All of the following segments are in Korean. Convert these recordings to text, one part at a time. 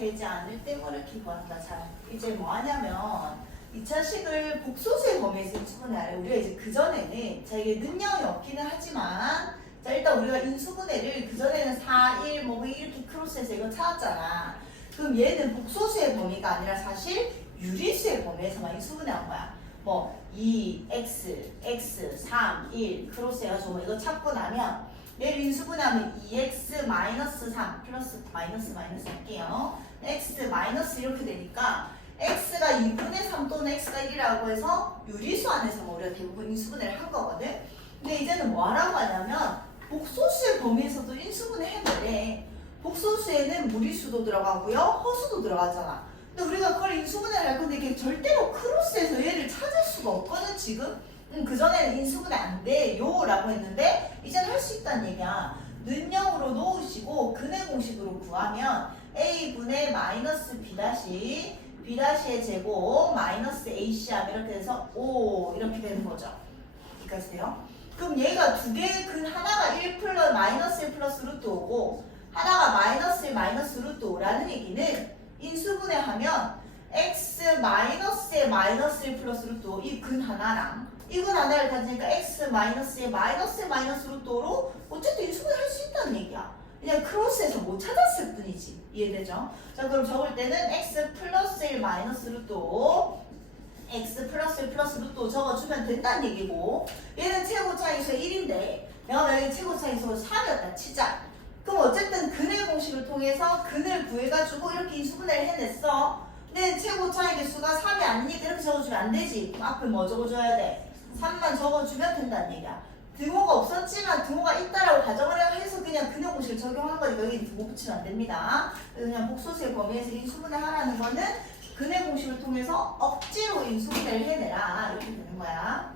되지 않을 때 뭐를 구한다. 자, 이제 뭐 하냐면 2차식을 복소수의 범위에서 인수분해하래. 우리가 이제 그전에는 자 이게 능력이 없기는 하지만 자 일단 우리가 인수분해를 그전에는 4, 1, 뭐 이렇게 크로스해서 이거 찾았잖아. 그럼 얘는 복소수의 범위가 아니라 사실 유리수의 범위에서만 인수분해한 거야. 뭐 2, x, x, 3, 1 크로스 해가지고 이거 찾고 나면 얘를 인수분해하면 2x 마이너스 3 플러스 마이너스 할게요. x 마이너스 이렇게 되니까 x가 2분의 3 또는 x가 1이라고 해서 유리수 안에서 뭐 우리가 대부분 인수분해를 한 거거든. 근데 이제는 뭐 하라고 하냐면 복소수의 범위에서도 인수분해 해보래. 복소수에는 무리수도 들어가고요 허수도 들어가잖아. 근데 우리가 그걸 인수분해를 할 건데 이게 절대로 크로스에서 얘를 찾을 수가 없거든 지금. 그전에는 인수분해 안 돼요 라고 했는데 이제는 할 수 있다는 얘기야. 는영으로 놓으시고 근의 공식으로 구하면 a분의 마이너스 b'의 제곱 마이너스 ac 하면 이렇게 돼서 5 이렇게 되는 거죠. 여기까지 돼요? 그럼 얘가 두 개의 근 하나가 1 플러스 마이너스 1 플러스 루트 5고 하나가 마이너스 1 마이너스 루트 5라는 얘기는 인수분해하면 x 마이너스의 마이너스 1 플러스 루트 5 이 근 하나랑 이 근 하나를 가지니까 x 마이너스의 마이너스 루트 5로 어쨌든 인수분해 할 수 있다는 얘기야. 그냥 크로스에서 못 찾았을 뿐이지. 이해되죠? 자 그럼 적을 때는 x 플러스 1 마이너스 루트 5 x 플러스 1 플러스 루트 5 적어주면 된다는 얘기고 얘는 최고차이수 1인데 내가 만약에 최고차이수 3이었다 치자. 그럼 어쨌든 근의 공식을 통해서 근을 구해가지고 이렇게 인수분해를 해냈어. 근데 최고차이 개수가 3이 아니니까 이렇게 적어주면 안 되지. 그럼 앞에 뭐 적어줘야 돼? 3만 적어주면 된다는 얘기야. 등호가 없었지만 등호가 있다라고 가정을 해서 그냥 근의 공식을 적용한 거니까 여기 등호 붙이면 안 됩니다. 그래서 그냥 복소수의 범위에서 인수분해 하라는 거는 근의 공식을 통해서 억지로 인수분해를 해내라 이렇게 되는 거야.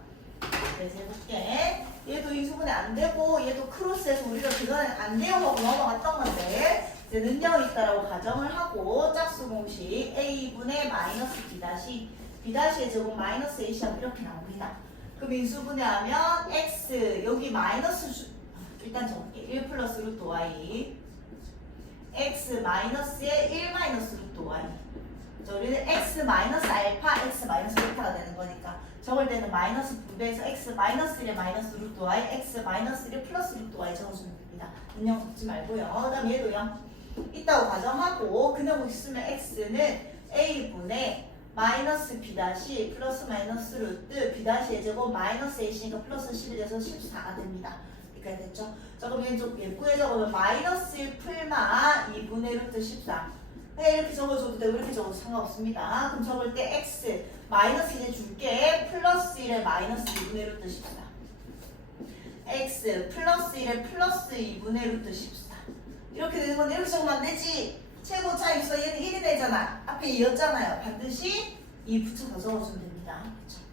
그래서 해볼게. 얘도 인수분해 안 되고 얘도 크로스해서 우리가 그전에 안 돼요 하고 넘어갔던 건데 이제 능력이 있다라고 가정을 하고 짝수 공식 a분의 마이너스 b'의 제곱 마이너스 ac 하면 이렇게 나옵니다. 그럼 인수분해하면 x 여기 마이너스 일단 적을게 1 플러스 루트 y x 마이너스에 1 마이너스 루트 y 우리는 x 마이너스 알파 x 마이너스 베타가 되는 거니까 적을 때는 마이너스 분배해서 x 마이너스 1에 마이너스 루트 y x 마이너스 1에 플러스 루트 y 적어주면 됩니다. 인형 적지 말고요. 그 다음에 얘도요 있다고 가정하고 그냥 보시 쓰면 x는 a분의 마이너스 b' 플러스 마이너스 루트 b'의 제곱 마이너스 ac니까 플러스 10이 돼서 14가 됩니다. 이렇게 됐죠? 자 그럼 왼쪽 예쁘게 적으면 마이너스 1 풀마 2분의 루트 14 네, 이렇게 적어줘도 되고 이렇게 적어도 상관없습니다. 그럼 적을 때 x 마이너스 1에 줄게 플러스 1에 마이너스 2분의 루트 14 x 플러스 1에 플러스 2분의 루트 14 이렇게 되는 건데 이렇게 적으면 안 되지. 최고 차이수 얘는 1이 되잖아. 앞에 2였잖아요. 반드시 2 붙여서 적어주면 됩니다. 그렇죠?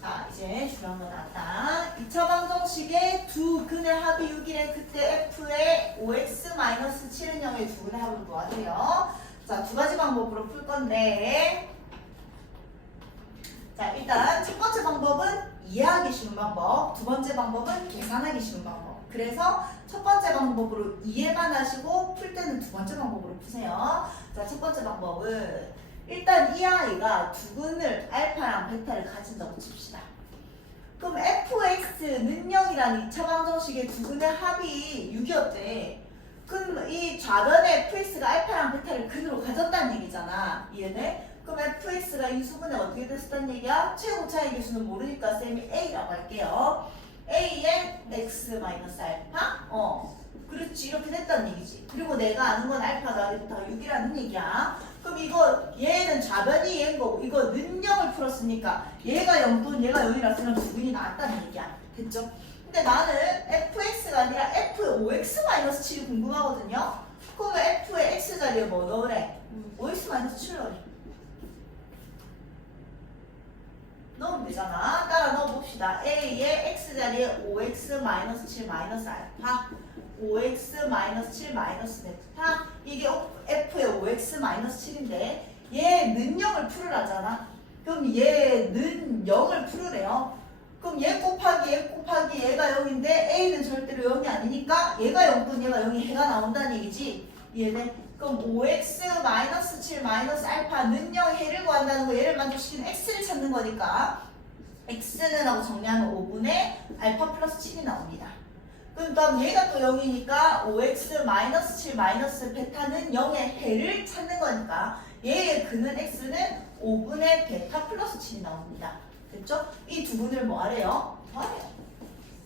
자 이제 중요한 거 나왔다. 2차 방정식의 두 근의 합이 6이래. 그때 f의 5x-7은 0의 두 근의 합을 구하세요. 자 두 가지 방법으로 풀 건데 자 일단 첫 번째 방법은 이해하기 쉬운 방법, 두 번째 방법은 계산하기 쉬운 방법. 그래서 첫 번째 방법으로 이해만 하시고 풀 때는 두 번째 방법으로 푸세요. 자 첫 번째 방법은 일단 이 아이가 두 근을 알파랑 베타를 가진다고 칩시다. 그럼 fx는 0이라는 2차 방정식의 두 근의 합이 6이었대. 그럼 이 좌변의 fx가 알파랑 베타를 근으로 가졌다는 얘기잖아. 이해돼? 그럼 fx가 인수분해 어떻게 됐었다는 얘기야? 최고 차이 개수는 모르니까 쌤이 a라고 할게요. a의 x-알파? 그렇지. 이렇게 됐다는 얘기지. 그리고 내가 아는 건 알파가 베타가 6이라는 얘기야. 그럼 이거 얘는 좌변이 얘인 거고 이거는 0을 풀었으니까 얘가 0 또는 얘가 0이라서 두 근이 나왔다는 얘기야. 됐죠? 근데 나는 fx가 아니라 f의 5x-7이 궁금하거든요. 그러면 f의 x자리에 뭐 넣으래? 5x-7 넣으래. 넣으면 되잖아. 따라 넣어봅시다. a의 x자리에 5x-7 마이너스 알파 5x-7 마이너스 베타 이게 f의 5x-7인데 얘는 0을 풀으라잖아. 그럼 얘는 0을 풀으래요. 그럼 얘 곱하기 얘가 0인데 a는 절대로 0이 아니니까 얘가 0분 얘가 0이 해가 나온다는 얘기지. 이해돼? 그럼 5x 마이너스 7 마이너스 알파는 0 해를 구한다는 거 얘를 만족시키는 x를 찾는 거니까 x는 하고 정리하면 5분의 알파 플러스 7이 나옵니다. 그럼 다음 얘가 또 0이니까 5x 마이너스 7 마이너스 베타는 0의 해를 찾는 거니까 얘의 근은 x는 5분의 베타 플러스 7이 나옵니다. 됐죠? 이 두 분을 뭐 하래요? 더하래요.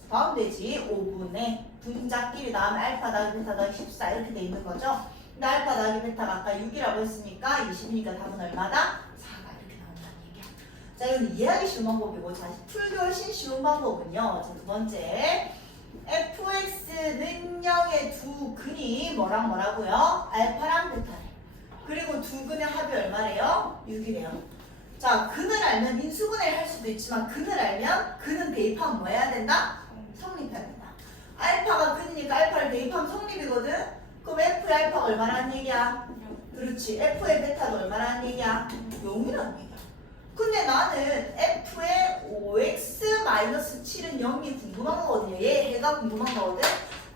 더하면 되지. 5분의 분자끼리 나오면 알파 더하기 베타 더하기 14 이렇게 돼 있는 거죠. 근데 알파 더하기 베타가 아까 6이라고 했으니까 20이니까 답은 얼마다? 4가 이렇게 나온다는 얘기야. 자, 이건 이해하기 쉬운 방법이고, 자, 풀기 훨씬 쉬운 방법은요. 자, 두 번째. fx는 0의 두 근이 뭐랑 뭐라고요? 알파랑 베타래. 그리고 두 근의 합이 얼마래요? 6이래요. 자, 근을 알면 인수분해를 할 수도 있지만 근을 알면 근은 대입하면 뭐 해야 된다? 성립해야 된다. 알파가 근이니까 알파를 대입하면 성립이거든? 그럼 f의 알파가 얼마라는 얘기야? 그렇지. f의 베타가 얼마라는 얘기야? 0이라는 얘기야. 근데 나는 f의 5x-7은 0이 궁금한 거거든요. 얘 해가 궁금한 거거든.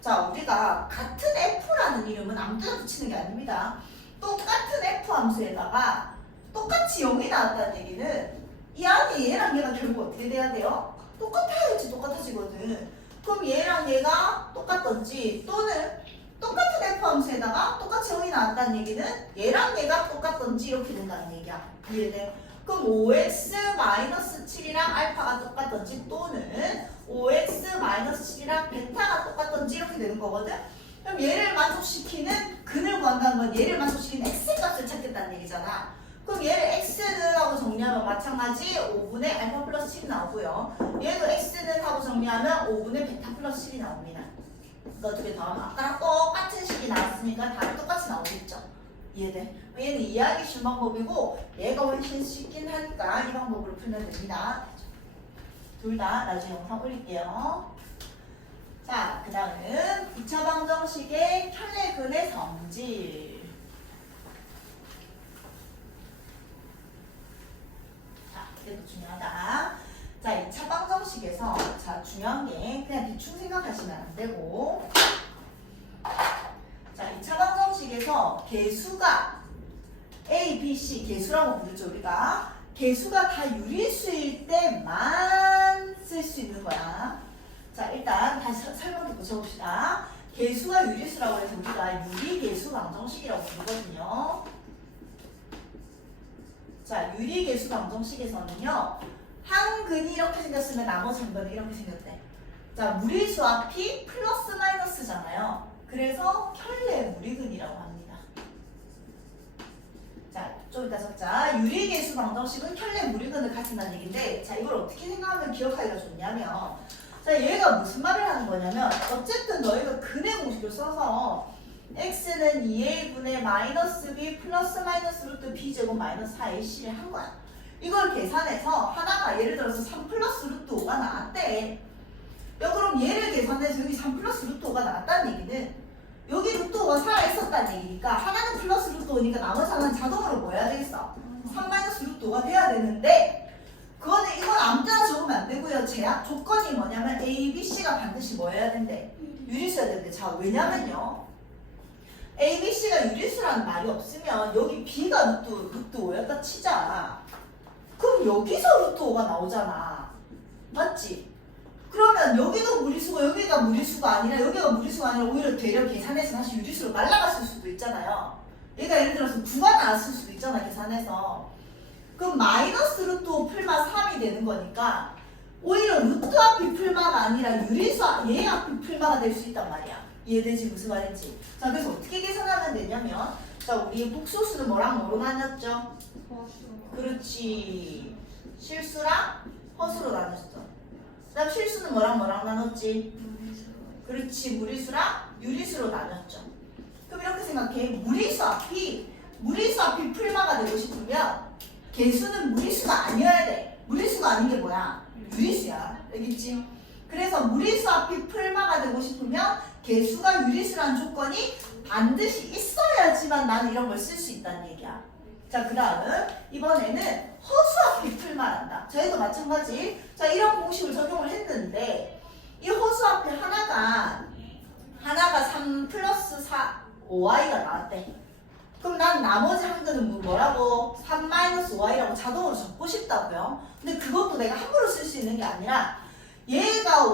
자, 우리가 같은 f라는 이름은 아무 데나 붙이는 게 아닙니다. 똑같은 f 함수에다가 똑같이 0이 나왔다는 얘기는 이 안에 얘랑 얘가 결국 어떻게 돼야 돼요? 똑같아야지 똑같아지거든. 그럼 얘랑 얘가 똑같던지 또는 똑같은 f 함수에다가 똑같이 0이 나왔다는 얘기는 얘랑 얘가 똑같던지 이렇게 된다는 얘기야. 이해돼? 그럼 5x-7이랑 알파가 똑같던지 또는 5x-7이랑 베타가 똑같던지 이렇게 되는 거거든? 그럼 얘를 만족시키는 근을 구한다는 건 얘를 만족시키는 x값을 찾겠다는 얘기잖아. 그럼 얘를 x는 하고 정리하면 마찬가지 5분의 알파 플러스 7이 나오고요. 얘도 x는 하고 정리하면 5분의 베타 플러스 7이 나옵니다. 이거 두 개 더하면 아까랑 똑같은 식이 나왔으니까 다 똑같이 나오겠죠. 이해돼? 얘는 이해하기 쉬운 방법이고 얘가 훨씬 쉽긴 하니까 이 방법으로 풀면 됩니다. 둘 다 나중에 영상 올릴게요. 자, 그 다음은 2차 방정식의 혈내근의 성질. 자, 이게 더 중요하다. 자, 2차 방정식에서 자, 중요한 게 그냥 대충 생각하시면 안 되고, 자, 2차 방정식에서 개수가 A, B, C 개수라고 부르죠. 우리가 개수가 다 유리수일 때만 쓸 수 있는 거야. 자, 일단 다시 설명 듣고 적읍시다. 개수가 유리수라고 해서 우리가 유리개수 방정식이라고 부르거든요. 자, 유리개수 방정식에서는요, 한 근이 이렇게 생겼으면 나머지 한 근이 이렇게 생겼대. 자, 무리수 앞이 플러스 마이너스잖아요. 그래서 켤레 무리근이라고 합니다. 자, 좀 이따 적자. 유리개수 방정식은 켤레 무리근을 가진다는 얘기인데, 자, 이걸 어떻게 생각하면 기억하기가 좋냐면, 자, 얘가 무슨 말을 하는 거냐면, 어쨌든 너희가 근의 공식을 써서 x는 2a분의 마이너스 b 플러스 마이너스 루트 b제곱 마이너스 4ac를 한 거야. 이걸 계산해서 하나가 예를 들어서 3 플러스 루트 5가 나왔대. 야, 그럼 얘를 계산해서 여기 3 플러스 루트 5가 나왔다는 얘기는 여기 루트 5가 살아있었다는 얘기니까 하나는 플러스 루트 5니까 나머지 하나는 자동으로 뭐 해야 되겠어? 3 마이너스 루트 5가 돼야 되는데 그거는 이건 아무 때나 적으면 안 되고요. 제약 조건이 뭐냐면 A, B, C가 반드시 뭐 해야 된대? 유리수여야 되는데 자, 왜냐면요. A, B, C가 유리수라는 말이 없으면 여기 B가 루트 5였다 치자. 그럼 여기서 루트 5가 나오잖아. 맞지? 그러면 여기도 무리수고 여기가 무리수가 아니라 여기가 무리수가 아니라 오히려 되려 계산해서 다시 유리수로 날아갔을 수도 있잖아요. 얘가 예를 들어서 9가 나왔을 수도 있잖아, 계산해서. 그럼 마이너스 루트 5 풀마 3이 되는 거니까 오히려 루트 앞이 풀마가 아니라 유리수 얘 앞이 풀마가 될 수 있단 말이야. 이해되지? 무슨 말인지. 자, 그래서 어떻게 계산하면 되냐면, 자, 우리 복소수는 뭐랑 뭐로 나눴죠? 그렇지. 실수랑 허수로 나눴어. 그 다음 실수는 뭐랑 뭐랑 나눴지? 그렇지. 무리수랑 유리수로 나눴죠. 그럼 이렇게 생각해. 무리수 앞이 풀마가 되고 싶으면 개수는 무리수가 아니어야 돼. 무리수가 아닌 게 뭐야? 유리수야. 알겠지? 그래서 무리수 앞이 풀마가 되고 싶으면 개수가 유리수라는 조건이 반드시 있어야지만 나는 이런 걸 쓸 수 있다는 얘기야. 자, 그 다음 이번에는 허수 앞이 풀마란다. 저희도 마찬가지. 자, 이런 공식을 적용을 했는데 이 허수 앞에 하나가 3 플러스 4 5i가 나왔대. 그러면 나머지 한 근은 뭐라고? 3-y라고 자동으로 적고 싶다고요. 근데 그것도 내가 함부로 쓸 수 있는 게 아니라 얘가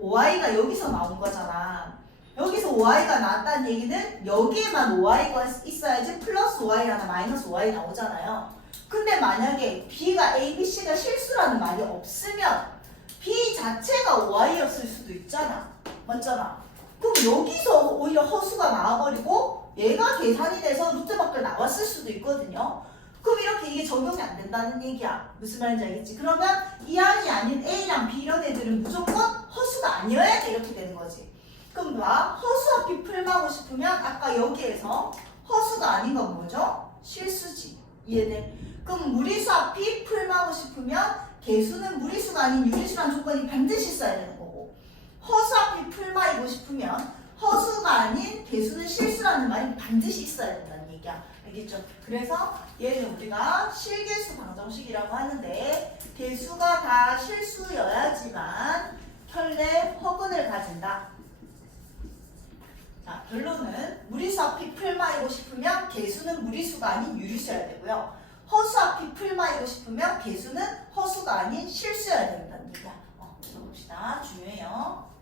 5y가 여기서 나온 거잖아. 여기서 5y가 나왔다는 얘기는 여기에만 5y가 있어야지 플러스 5y나 마이너스 5y 나오잖아요. 근데 만약에 b가 a, b, c가 실수라는 말이 없으면 b 자체가 5y였을 수도 있잖아. 맞잖아. 그럼 여기서 오히려 허수가 나와버리고 얘가 계산이 돼서 루트 밖을 나왔을 수도 있거든요. 그럼 이렇게 이게 적용이 안 된다는 얘기야. 무슨 말인지 알겠지? 그러면 이 항이 아닌 A랑 B 이런 애들은 무조건 허수가 아니어야 돼. 이렇게 되는 거지. 그럼 봐. 허수 앞이 풀마고 싶으면 아까 여기에서 허수가 아닌 건 뭐죠? 실수지. 이해돼? 그럼 무리수 앞이 풀마고 싶으면 개수는 무리수가 아닌 유리수란 조건이 반드시 있어야 되는 거고, 허수 앞이 풀마이고 싶으면 허수가 아닌 개수는 실수라는 말이 반드시 있어야 된다는 얘기야. 알겠죠? 그래서 얘는 우리가 실개수 방정식이라고 하는데 개수가 다 실수여야지만 켤레 허근을 가진다. 자, 결론은 무리수 앞이 풀마이고 싶으면 개수는 무리수가 아닌 유리수여야 되고요. 허수 앞이 풀마이고 싶으면 개수는 허수가 아닌 실수여야 된다는 얘기야. 들어봅시다. 중요해요.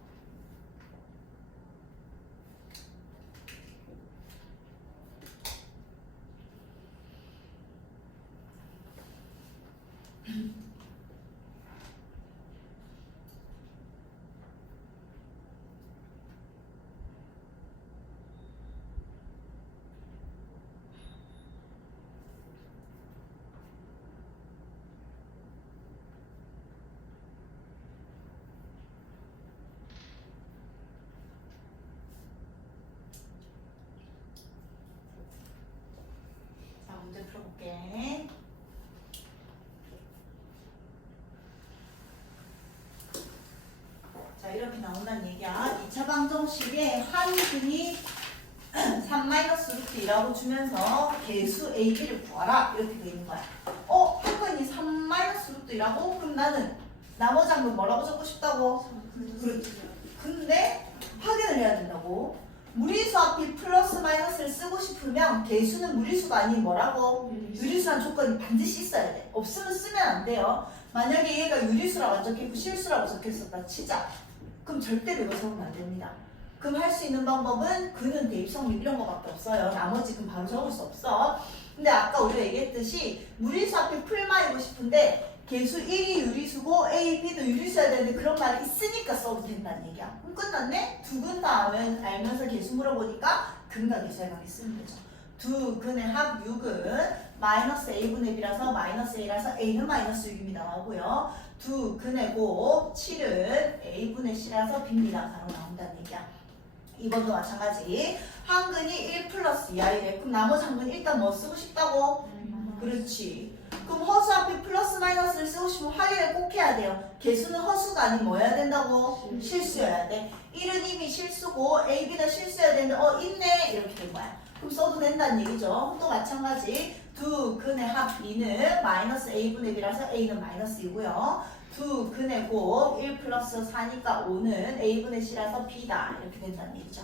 자, 문제 풀어볼게. 자, 이렇게 나온다는 얘기야. 2차 방정식에 한 근이 3-루트2라고 주면서 개수 AB를 구하라. 이렇게 돼 있는 거야. 한 근이 3-루트2라고? 그럼 나는 나머지 한 근 뭐라고 적고 싶다고? 그렇지. 근데 확인을 해야 된다고. 무리수 앞이 플러스 마이너스를 쓰고 싶으면 개수는 무리수가 아닌 뭐라고? 유리수란 조건이 반드시 있어야 돼. 없으면 쓰면 안 돼요. 만약에 얘가 유리수라고 안 적혀있고 실수라고 적혀있었다 치자. 그럼 절대로 이거 적으면 안 됩니다. 그럼 할 수 있는 방법은 근은 대입성립 이런 거밖에 없어요. 나머지 근 바로 적을 수 없어. 근데 아까 우리가 얘기했듯이 무리수 앞에 풀마이고 싶은데 개수 1이 유리수고 A, B도 유리수여야 되는데 그런 말이 있으니까 써도 된다는 얘기야. 그럼 끝났네? 두 근 다 알면서 개수 물어보니까 근과 개수의 관계 쓰면 되죠. 두 근의 합 6은 마이너스 A분의 B라서 마이너스 A라서 A는 마이너스 6입니다. 나오고요. 두 근의 곱 7은 A분의 C라서 B입니다. 바로 나온다는 얘기야. 이번도 마찬가지. 한 근이 1 플러스 2i래. 그럼 나머지 한 근 일단 뭐 쓰고 싶다고? 그렇지. 그럼 허수 앞에 플러스 마이너스를 쓰고 싶으면 확인을 꼭 해야 돼요. 개수는 허수가 아닌 뭐 해야 된다고? 실수여야 돼. 1은 이미 실수고 A, B는 실수여야 되는데 있네 이렇게 된 거야. 그럼 써도 된다는 얘기죠. 또 마찬가지. 두 근의 합 2는 마이너스 A분의 B라서 A는 마이너스 2고요. 두 근의 곱 1 플러스 4니까 5는 A분의 C라서 B다. 이렇게 된다는 얘기죠.